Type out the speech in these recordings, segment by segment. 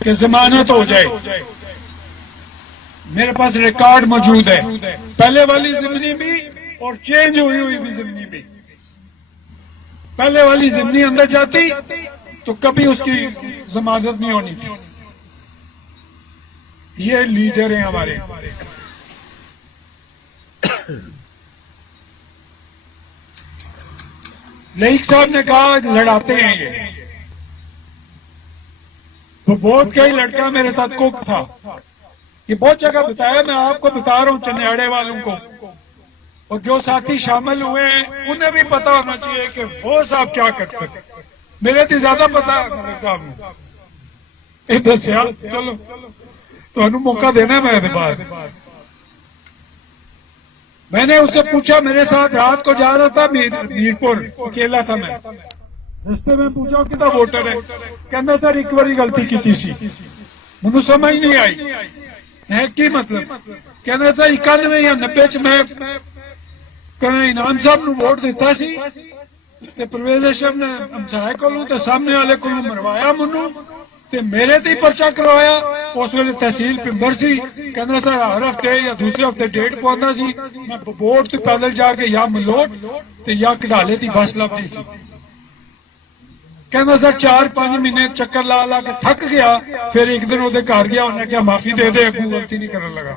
कि जमानत हो जाए। मेरे पास रिकॉर्ड मौजूद है, पहले वाली जिमनी भी और चेंज हुई हुई भी जिमनी भी। पहले वाली जिमनी अंदर जाती तो कभी उसकी जमानत नहीं होनी थी। ये लीडर हैं हमारे। लईक साहब ने कहा लड़ाते हैं ये, वो बहुत कई लड़का मेरे साथ कुक था। ये बहुत जगह बताया, मैं आपको बता रहा हूं चनियाड़े वालों को, और जो साथी शामिल हुए हैं उन्हें भी पता होना चाहिए कि वो साहब क्या करते थे। मेरे तो ज्यादा पता है मलिक साहब ने। दसिया चलो तो मौका देना। मैंने उससे पूछा, मेरे साथ रात को जा रहा था मीरपुर, अकेला था मैं। रस्ते में पूछा कितना वोटर है, कहना सर एक बार गलती की सी, मुझे समझ नहीं आई है की मतलब। कहना सर 91 या 90 च मैं इनाम साहब ਨੂੰ वोट दिता सी ते परवेज अशरफ ने हमसाए कोलों ते सामने वाले कोलों मरवाया मैनू ते मेरे ते पर्चा करवाया। उस वेले तहसील पिंबर सी। कहना सर हर हफ्ते या दूसरे हफ्ते डेट पौंदा सी, मैं बोट तो पैदल जाके या मलोट ते या कढाले दी बस लभदी सी। कहना सर 4-5 महीने चक्कर ला ला के थक गया, फिर एक दिन ओदे घर गया, उन्हें क्या माफी दे दे, अगू गलती नहीं करने लगा।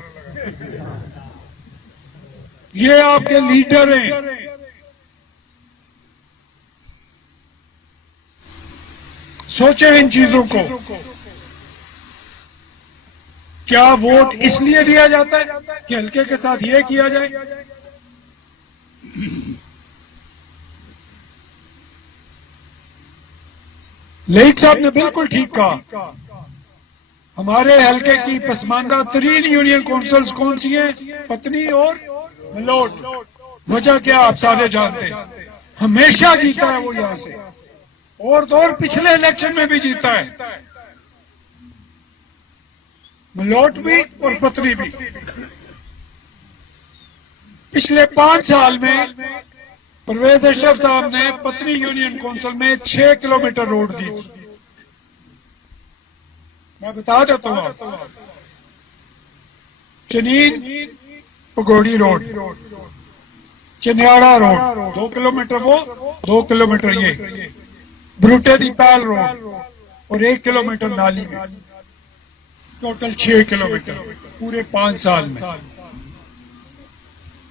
ये आपके लीडर हैं। सोचें इन चीजों को। क्या वोट इसलिए दिया जाता है कि हल्के के साथ ये किया जाए? लईक साहब ने बिल्कुल ठीक कहा। हमारे हल्के की पसमानदा तरीन यूनियन काउंसिल्स कौन सी हैं? पत्नी और मलोट। वजह क्या आप सारे जानते हैं, हमेशा जीता है वो यहां से, और तो और पिछले इलेक्शन में भी जीता है, मलोट भी और पत्नी भी। पिछले 5 साल में परवेज अशरफ साहब ने पत्नी यूनियन काउंसिल में 6 किलोमीटर रोड दी। मैं बता देता हूं आपको, चनीन पगोड़ी रोड, चनियाड़ा रोड 2 किलोमीटर वो, 2 किलोमीटर ये, ब्रूटे दी पैल रोड और 1 किलोमीटर नाली में, टोटल 6 किलोमीटर पूरे 5 साल में।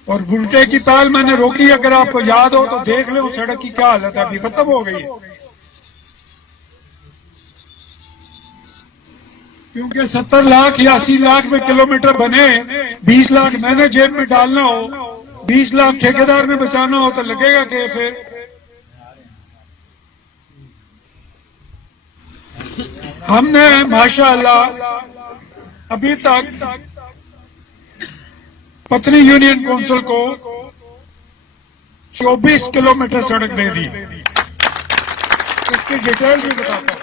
और ब्रूटे की पैल मैंने रोकी, अगर आपको याद हो तो देख ले उस सड़क की क्या हालत है, अभी खत्म हो गई है। क्योंकि 70 लाख या 80 लाख में किलोमीटर बने, 20 लाख मैंने जेब में डालना हो, 20 लाख ठेकेदार में बचाना हो तो लगेगा कि फिर हमने माशाअल्लाह अभी तक पत्नी यूनियन काउंसिल को 24 किलोमीटर सड़क दे दी। इसकी डिटेल भी बताता हूं।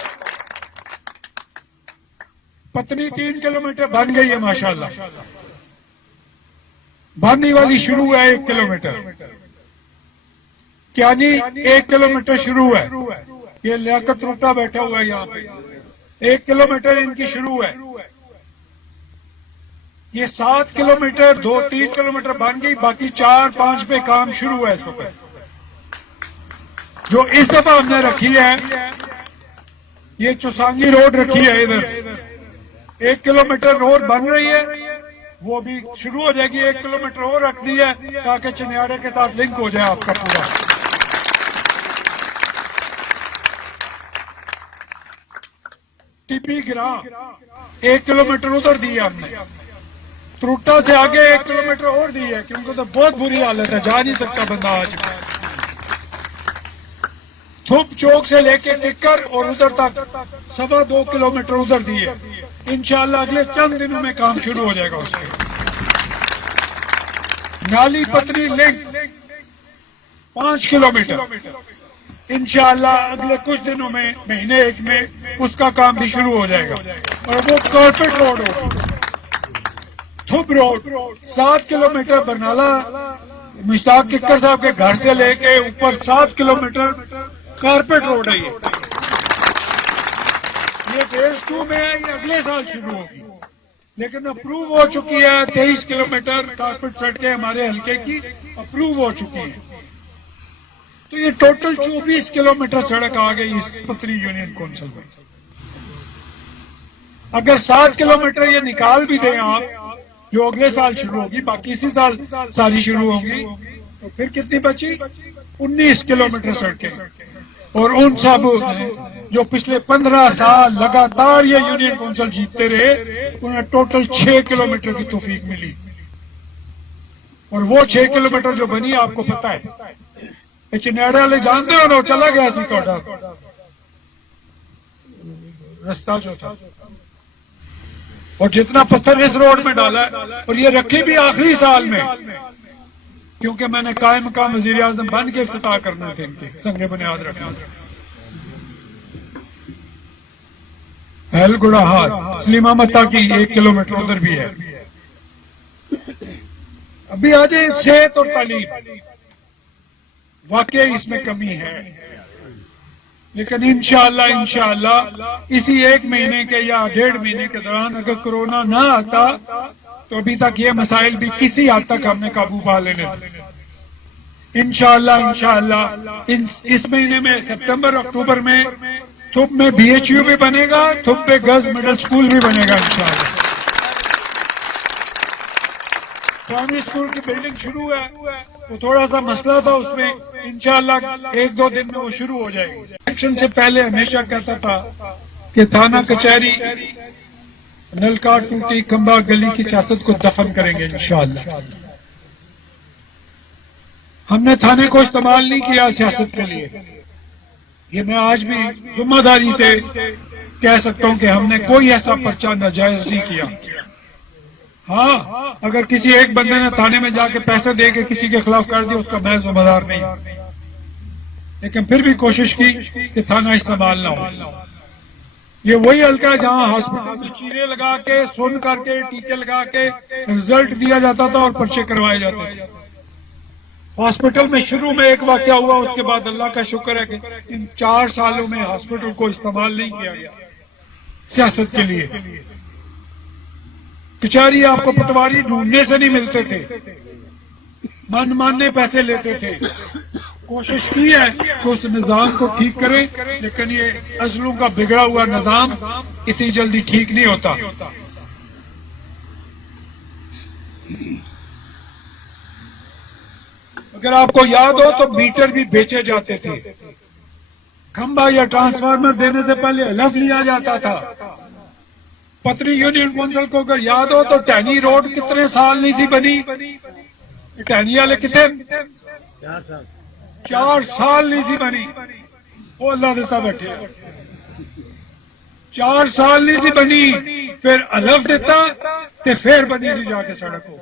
पत्नी 3 किलोमीटर बन गई है माशाअल्लाह, बांदी वाली शुरू है 1 किलोमीटर, क्यानी 1 किलोमीटर शुरू है, ये लियाकत रोटा बैठा हुआ है यहाँ पे, 1 किलोमीटर इनकी शुरू है। ये 7 किलोमीटर 2-3 किलोमीटर बन गई, बाकी 4-5 पे काम शुरू है इस वक्त। जो इस दफा हमने रखी है ये चौसांगी रोड रखी है, इधर 1 किलोमीटर रोड बन रही है, वो भी शुरू हो जाएगी। 1 किलोमीटर और रख दी है ताकि चनियाड़े के साथ लिंक हो जाए आपका पूरा। टिपी गिरा 1 किलोमीटर उधर दी है हमने, त्रुटा से आगे 1 किलोमीटर और दी है, क्योंकि तो बहुत बुरी हालत है, जा नहीं सकता बंदा आज। थुप चौक से लेके टिक्कर और उधर तक 2.25 किलोमीटर उधर दी है। इंशाअल्लाह अगले चंद दिनों में काम शुरू हो जाएगा उसके। नाली पत्नी लिंक 5 किलोमीटर, इंशाअल्लाह अगले कुछ दिनों में, महीने 1 में उसका काम भी शुरू हो जाएगा, और वो कारपेट रोड होगी। थुप रोड 7 किलोमीटर बरनाला मुश्ताक किक्कर साहब के घर से लेके ऊपर 7 किलोमीटर कारपेट रोड है। ये ये फेज 2 में है, ये अगले साल शुरू होगी, लेकिन अप्रूव हो चुकी है। 23 किलोमीटर कारपेट सड़कें हमारे हल्के की अप्रूव हो चुकी है। तो ये टोटल 24 किलोमीटर सड़क आ गई इस पत्री यूनियन काउंसिल में। अगर 7 किलोमीटर ये निकाल भी दें आप, जो अगले साल शुरू होगी, बाकी इसी साल सारी शुरू होंगी, तो फिर कितनी बची? 19 किलोमीटर सड़कें। और उन सब जो पिछले 15 साल लगातार ये यूनियन काउंसिल जीतते रहे, उन्हें टोटल 6 किलोमीटर की तौफीक मिली। और वो 6 किलोमीटर जो बनी, आपको पता है, चिनेड़ा ले जानते हो ना, चला गया सी थोड़ा रास्ता जो था, और जितना पत्थर इस रोड में डाला है, और ये रखी भी आखिरी साल में, क्योंकि मैंने कायम मकाम वजीर आजम बन के इफ्तिताह करने थे, इनके संगे बुनियाद रखना। गुड़ाहार सलीमा मत्ता की 1 किलोमीटर उधर भी है। अभी आ जाए सेहत और तालीम, वाकई इसमें कमी है, लेकिन इंशाअल्लाह इसी 1 महीने के या 1.5 महीने के दौरान अगर कोरोना ना आता, तो अभी तक ये मसाइल भी किसी हद तक हमने काबू पा लेने थे। इंशाअल्लाह इस महीने में, सितंबर अक्टूबर में, थुप में BHU भी बनेगा, थुप में गर्ल्स मिडिल स्कूल भी बनेगा इंशाअल्लाह। प्राइमरी स्कूल की बिल्डिंग शुरू है, वो थोड़ा सा मसला था उसमें, इंशाअल्लाह 1-2 दिन में वो शुरू हो जाएगी। इलेक्शन से पहले हमेशा कहता था कि थाना कचहरी, नलका टूटी, खंबा गली की सियासत को दफन करेंगे इंशाअल्लाह। हमने थाने को इस्तेमाल नहीं किया सियासत के लिए, ये मैं आज भी जिम्मेदारी से कह सकता हूं कि हमने कोई ऐसा पर्चा नाजायज नहीं किया। हाँ, अगर किसी एक बंदे ने थाने में जाके पैसे दे के किसी के खिलाफ कर दिया, उसका मैं जिम्मेदार नहीं, लेकिन फिर भी कोशिश की कि थाना इस्तेमाल ना हो। ये वही हल्का है जहां हॉस्पिटल में चीरे लगा के, सुन करके, टीके लगा के रिजल्ट दिया जाता था और पर्चे करवाए जाते थे। हॉस्पिटल में शुरू में एक वाकया हुआ, उसके बाद अल्लाह का शुक्र है कि इन 4 सालों में हॉस्पिटल को इस्तेमाल नहीं किया गया सियासत के लिए। कचहरी आपको पटवारी ढूंढने से नहीं मिलते थे, मनमाने पैसे लेते थे। कोशिश की है कि उस निजाम को ठीक करें, लेकिन ये असलों का बिगड़ा हुआ निजाम इतनी जल्दी ठीक नहीं होता। अगर आपको याद हो तो मीटर भी बेचे जाते थे, खंबा या ट्रांसफार्मर देने से पहले हलफ लिया जाता था। पत्री यूनियन काउंसिल को अगर याद हो तो टहनी रोड कितने साल नहीं सी बनी, टहनी वाले कितने 4 साल नहीं सी बनी, वो अल्लाह देता बैठे 4 साल नहीं सी बनी, फिर हलफ देता ते फिर बनी सी जाके सड़क हो।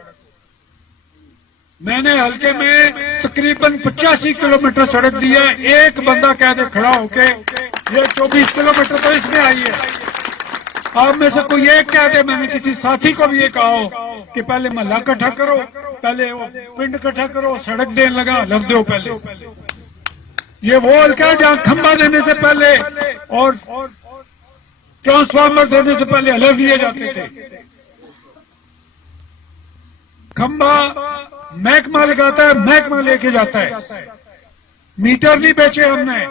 मैंने हल्के में तकरीबन 85 किलोमीटर सड़क दी है, एक बंदा कह दे खड़ा होके ये 24 किलोमीटर तो इसमें आई है। आप में से कोई एक कह दे, मैंने किसी साथी को भी ये कहा हो कि पहले महल्ला इकट्ठा करो, पहले वो पिंड इकट्ठा करो, सड़क देने लगा, लफ दो पहले। ये वो हल्का है जहां खंबा देने से पहले और ट्रांसफार्मर देने से पहले हलफ लिए जाते थे। खंबा महकमा लगाता है, महकमा लेके जाता है, मीटर नहीं बेचे हमने,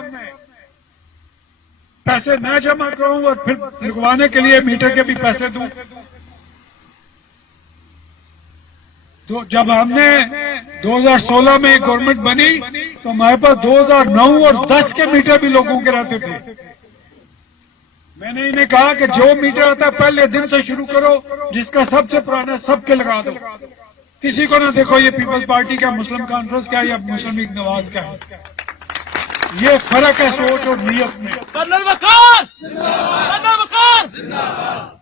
पैसे मैं जमा कराऊं और फिर लगवाने के लिए मीटर के भी पैसे दूं। तो जब हमने 2016 में गवर्नमेंट बनी तो हमारे पास 2009 और 10 के मीटर भी लोगों के रहते थे। मैंने इन्हें कहा कि जो मीटर आता है पहले दिन से शुरू करो, जिसका सबसे पुराना सबके लगा दो, किसी को ना देखो ये पीपल्स पार्टी का, मुस्लिम कॉन्फ्रेंस का या मुस्लिम लीग नवाज का है। ये फर्क है सोच और नियत में। कर्नल वकार जिंदाबाद, कर्नल वकार जिंदाबाद।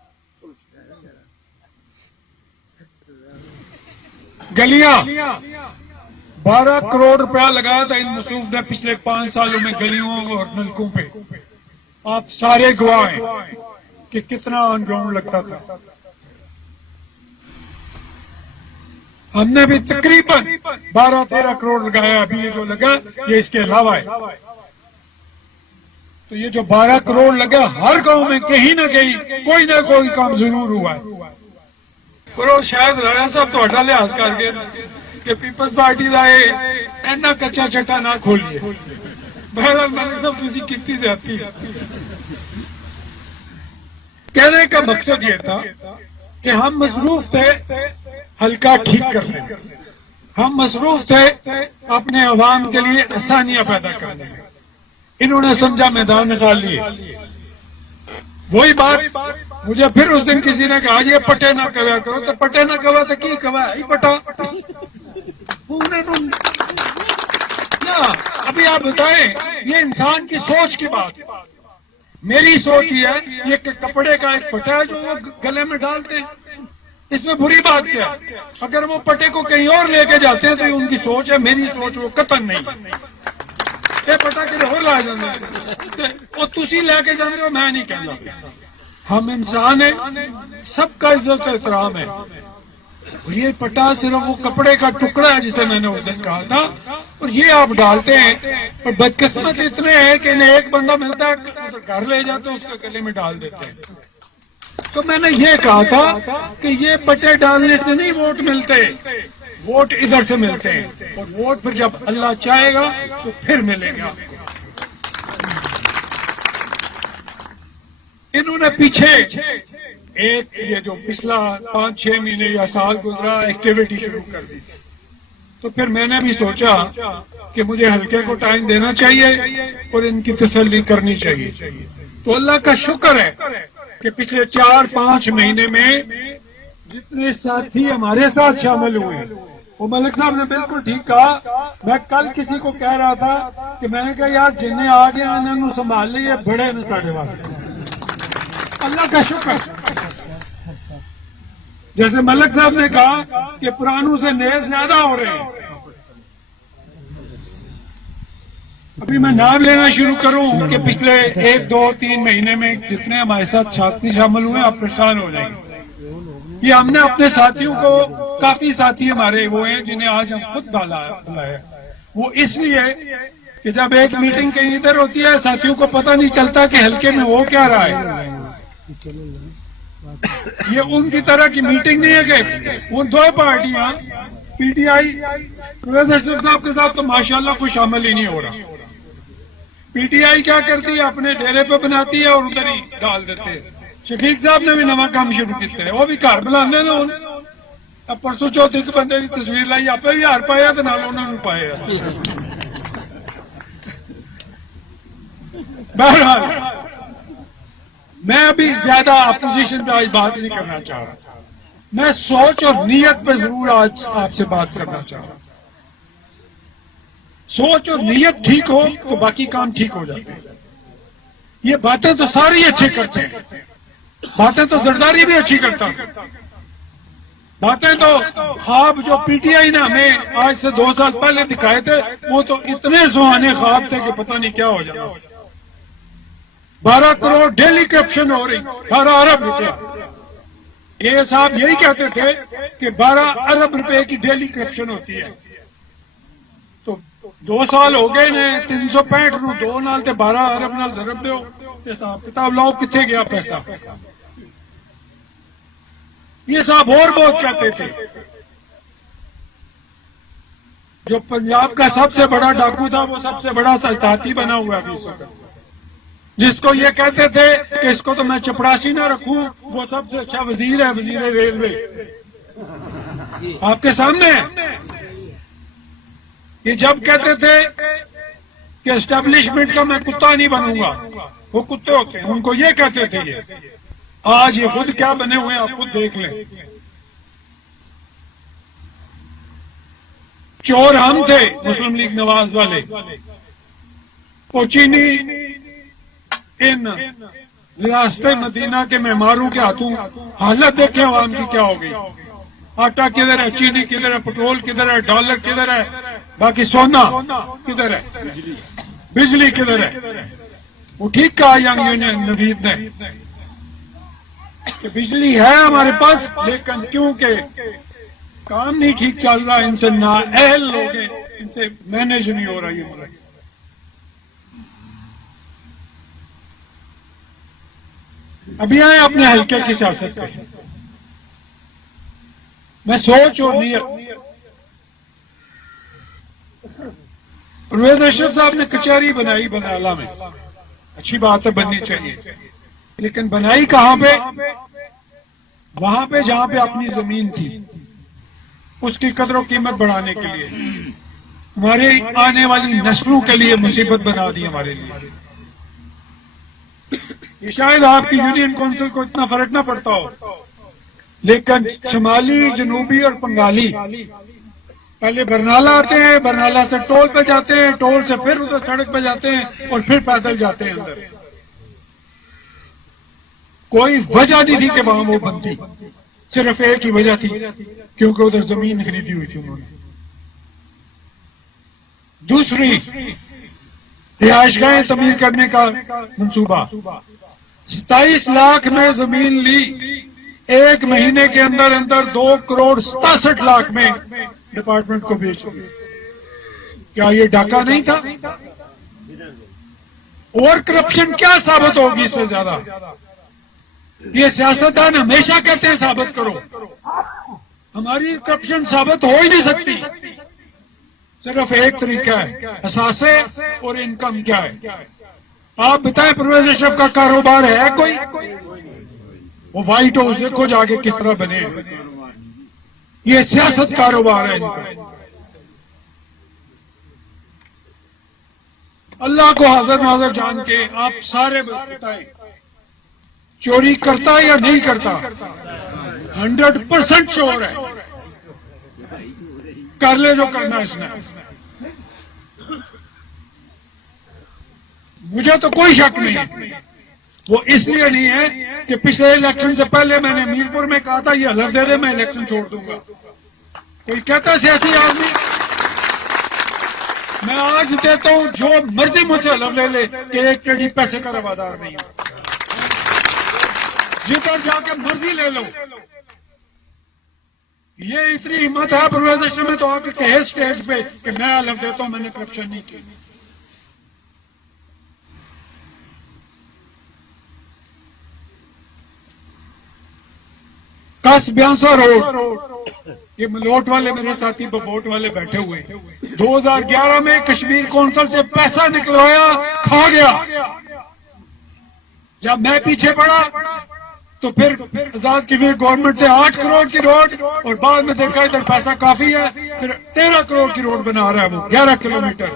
गलियां 12 करोड़ रुपया लगाया था इन मसूफ ने पिछले 5 सालों में गलियों और नलकों पे। आप सारे गवाह हैं कि कितना ऑन ग्राउंड लगता था। हमने भी तकरीबन 12-13 करोड़ लगाया, अभी ये जो लगा ये इसके अलावा है। तो ये जो 12 करोड़ लगा, हर गांव में कहीं ना कहीं कोई ना कोई काम जरूर हुआ है। पर वो शायद राणा साहब ਤੁਹਾਡਾ ਲਿਹਾਜ਼ ਕਰਕੇ ਕਿ ਪੀਪਲਸ ਪਾਰਟੀ ਦਾ ਇਹ ਇੰਨਾ ਕੱਚਾ ਛੱਟਾ ਨਾ ਖੋਲੀਏ। बहरहाल मलिक साहब तुसी कितनी ज्यादती है। कहने का मकसद ये था कि हम मसरूफ थे हल्का ठीक करने, हम मसरूफ थे अपने अवाम के लिए आसानियां पैदा करने में। इन्होंने समझा मैदान निकाल लिए। वही बात मुझे फिर उस दिन किसी ने कहा ये पटे ना कवा करो, तो पटे ना कवा तो की कवा ही पटा ना। अभी आप बताएं, ये इंसान की सोच की बात है। मेरी सोच ये है, ये कपड़े का एक पटा है जो वो गले में डालते हैं, इसमें बुरी बात क्या है? अगर वो पटे को कहीं और लेके जाते हैं तो ये उनकी सोच है, मेरी सोच वो कतन नहीं। ये पटा कि होर ला जाते वो तुसी लेके जाते हो, मैं नहीं कहना। हम इंसान हैं, सबका इज्जत एहतराम है। और ये पटा सिर्फ वो कपड़े का टुकड़ा है जिसे मैंने उस दिन कहा था, और ये आप डालते हैं। और बदकिस्मत इतने हैं कि इन्हें एक बंदा मिलता है तो घर ले जाते हैं, उसके गले में डाल देते हैं। तो मैंने ये कहा था कि ये पटे डालने से नहीं वोट मिलते, वोट इधर से मिलते हैं। और वोट फिर जब अल्लाह चाहेगा तो फिर मिलेंगे आपको। इन्होंने पीछे एक ये जो पिछला 5-6 महीने या साल गुजरा एक्टिविटी शुरू कर दी थी। तो फिर मैंने भी सोचा कि मुझे हल्के को टाइम देना चाहिए और इनकी तसल्ली करनी चाहिए। तो अल्लाह का शुक्र है कि पिछले 4-5 महीने में जितने साथी हमारे साथ शामिल हुए, वो मलिक साहब ने बिल्कुल ठीक कहा। मैं कल किसी को कह रहा था कि मैंने कहा यार जिन्हें आ गया इन्होंने संभाल लिए बड़े ने साढ़े वास्ते। अल्लाह का शुक्र। जैसे मलिक साहब ने कहा कि पुरानों से नए ज्यादा हो रहे हैं। अभी मैं नाम लेना शुरू करूं कि पिछले 1-2-3 महीने में जितने हमारे साथ साथी शामिल हुए आप परेशान हो जाएंगे। ये हमने अपने साथियों को, काफी साथी हमारे वो हैं जिन्हें आज हम खुद बुलाया। वो इसलिए कि जब एक मीटिंग कहीं इधर होती है साथियों को पता नहीं चलता कि हल्के में हो क्या रहा है। ये उनकी तरह की मीटिंग नहीं है कि वो दो पार्टियां पीटीआई प्रोफेसर साहब के साथ तो माशाल्लाह कोई शामिल ही नहीं हो रहा। पीटीआई क्या करती है, अपने डेरे पे बनाती है और उधर ही डाल देते हैं। शफीक साहब ने भी नवा काम शुरू किया है, वो भी घर बुलाने ना। अब परसों चौथे के बंदे की तस्वीर लाई, आप भी हार पाया तो नाल उन्होंने पाया। बहरहाल मैं अभी ज्यादा अपोजिशन पे आज बात नहीं करना चाह रहा। मैं सोच और नीयत पे जरूर आज आपसे बात करना चाह रहा। सोच और नीयत ठीक हो तो बाकी काम ठीक हो जाते हैं। ये बातें तो सारी अच्छे करते हैं, बातें तो जरदारी भी अच्छी करता है। बातें तो ख्वाब जो पीटीआई ने हमें आज से 2 साल पहले दिखाए थे वो तो इतने सुहाने ख्वाब थे कि पता नहीं क्या हो जाना। 12 करोड़ डेली करप्शन हो रही, 12 अरब रुपया। ये साहब यही कहते थे कि 12 अरब रुपए की डेली करप्शन होती है। तो 2 साल हो गए ने 365 नु 2 नाल ते 12 अरब नाल जरब दो ते हिसाब किताब लाओ किथे गया पैसा। ये साहब और बहुत चाहते थे। जो पंजाब का सबसे बड़ा डाकू था वो सबसे बड़ा सल्ताती बना हुआ है इस वक्त। जिसको ये कहते थे कि इसको तो मैं चपरासी ना रखूं, वो सबसे अच्छा वजीर है, वजीर रेलवे आपके सामने है। ये जब कहते थे कि एस्टेब्लिशमेंट का मैं कुत्ता नहीं बनूंगा, वो कुत्ते होते हैं, उनको ये कहते थे। ये आज ये खुद क्या बने हुए हैं आप खुद देख लें। चोर हम थे मुस्लिम लीग नवाज वाले। पोचीनी इन रास्ते मदीना के मेहमारों के हाथों हालत देखे आवाम की क्या हो गई। आटा किधर है, चीनी किधर है, पेट्रोल किधर है, डॉलर किधर है, बाकी सोना किधर है, बिजली किधर है। वो ठीक कहा यंग यूनियन नवीद ने कि बिजली है हमारे पास लेकिन क्योंकि काम नहीं ठीक चल रहा, इनसे नाअहल लोग हैं, इनसे मैनेज नहीं हो रहा। ये अभी आए अपने हल्के की सियासत पे। मैं सोच और नीयत, परवेज अशरफ साहब ने कचहरी बनाई बनाला में, अच्छी बात है, बननी चाहिए, लेकिन बनाई कहां पे? वहां पे जहां पे अपनी जमीन थी, उसकी कदर कीमत बढ़ाने के लिए, हमारे आने वाली नस्लों के लिए मुसीबत बना दी हमारे लिए। ये शायद आपकी यूनियन काउंसिल को इतना फर्क ना पड़ता हो, लेकिन शुमाली, जनूबी और बंगाली पहले बरनाला आते हैं, बरनाला से टोल पे जाते हैं, टोल से फिर उधर सड़क पे जाते हैं और फिर पैदल जाते हैं अंदर। कोई वजह नहीं थी कि वहां वो बनती, सिर्फ एक ही वजह थी, क्योंकि उधर जमीन खरीदी हुई थी उन्होंने। दूसरी, रिहायशगाहें तमीर करने का मंसूबा, 27 लाख में जमीन ली, एक महीने के अंदर अंदर 2,67,00,000 में डिपार्टमेंट को बेच दिया। क्या ये डाका नहीं था? और करप्शन क्या साबित होगी इससे ज्यादा? ये सियासतदान हमेशा कहते हैं साबित करो, हमारी करप्शन साबित हो ही नहीं सकती। सिर्फ एक तरीका है, असासे और इनकम क्या है। आप बताएं, परवेज अशरफ का कारोबार है कोई? वो व्हाइट हाउस देखो जाके किस तरह बने हैं। ये सियासत कारोबार है इनका। अल्लाह को हाजिर नाजिर जान के आप सारे बताएं, चोरी करता है या नहीं करता? 100% चोर है, कर ले जो करना इसने। मुझे तो कोई शक नहीं है। वो इसलिए नहीं है कि पिछले इलेक्शन से पहले मैंने मीरपुर में कहा था ये हलफ दे दे मैं इलेक्शन छोड़ दूंगा। कोई कहता सियासी आदमी, मैं आज देता हूं जो मर्जी मुझसे हलफ ले ले कि एक टेढ़ी पैसे का रवादार नहीं हूं, जिधर जाके मर्जी ले लो। ये इतनी हिम्मत है परवेज अशरफ में तो आके कहे स्टेज पे कि मैं हलफ देता हूं मैंने करप्शन नहीं की। कस ब्यांसा रोड, ये मलोट वाले मेरे साथी बबोट वाले बैठे हुए, 2011 में कश्मीर कौंसिल से पैसा निकलवाया, खा गया। जब मैं पीछे पड़ा तो फिर आजाद कश्मीर गवर्नमेंट से 8 करोड़ की रोड, और बाद में देखा इधर पैसा काफी है, फिर 13 करोड़ की रोड बना रहा है वो 11 किलोमीटर।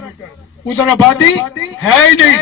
उधर आबादी है ही नहीं।